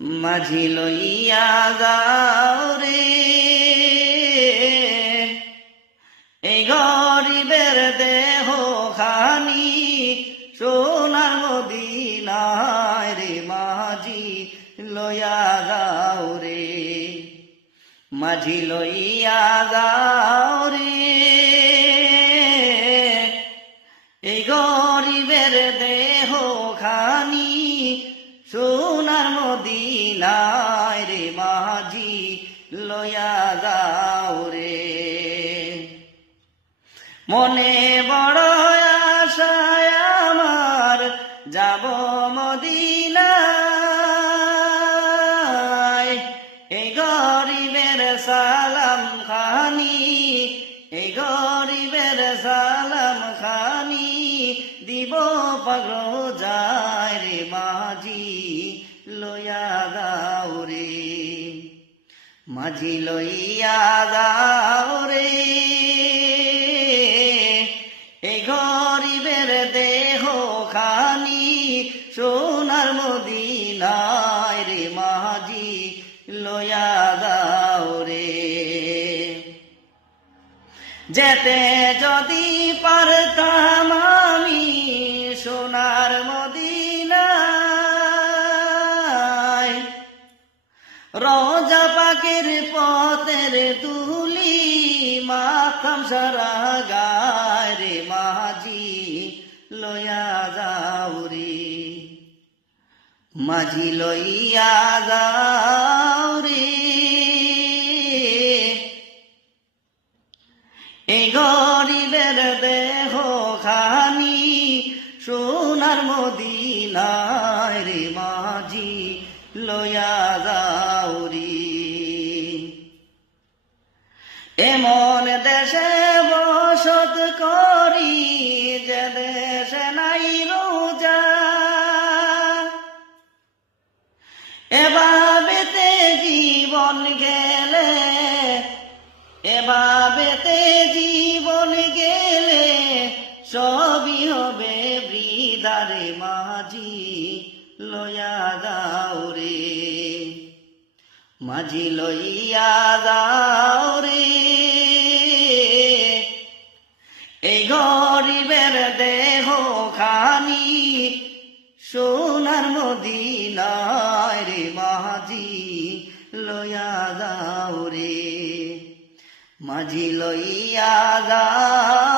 মাঝি লইয়া যাও রে এই গরিবের দেহ খানি সোনার মদিনায় রে মাঝি লইয়া যাও রে মাঝি লইয়া যাও রে এই গরিবের দেহ খানি সোনার মদিনায় রে মাঝি লইয়া যাও রে মনে বড় আশায় আমার যাব মদিনায় এই গরিবের সালাম খানি এই গরিবের সালাম খানি দিব পাগল যায় রে মাঝি লইয়া যাও রে মাঝি লইয়া যাও রে এই গরিবের দেহ খানি সোনার মদিনায় রে মাঝি লইয়া যাও রে যেতে যদি পারতাম আমি সোনার মদিনায় রোজা পাকের পথের তুলি মাখাম সারা গায় রে মাঝি লইয়া যাও রে মাঝি লইয়া যাও রে এই গরিবের দেহ খানি সোনার মদিনায় রে মাঝি লইয়া যাও রে এমন দেশে বসত করি যে দেশে নাই রোজা এভাবেতে জীবন গেলে এভাবেতে জীবন গেলে সবই হবে বৃদারে মাঝি লইয়া যাও রে মাঝি লইয়া যাও রে এই গরিবের দেহ খানি সোনার মদিনায় রে মাঝি লইয়া যাও রে মাঝি লইয়া যাও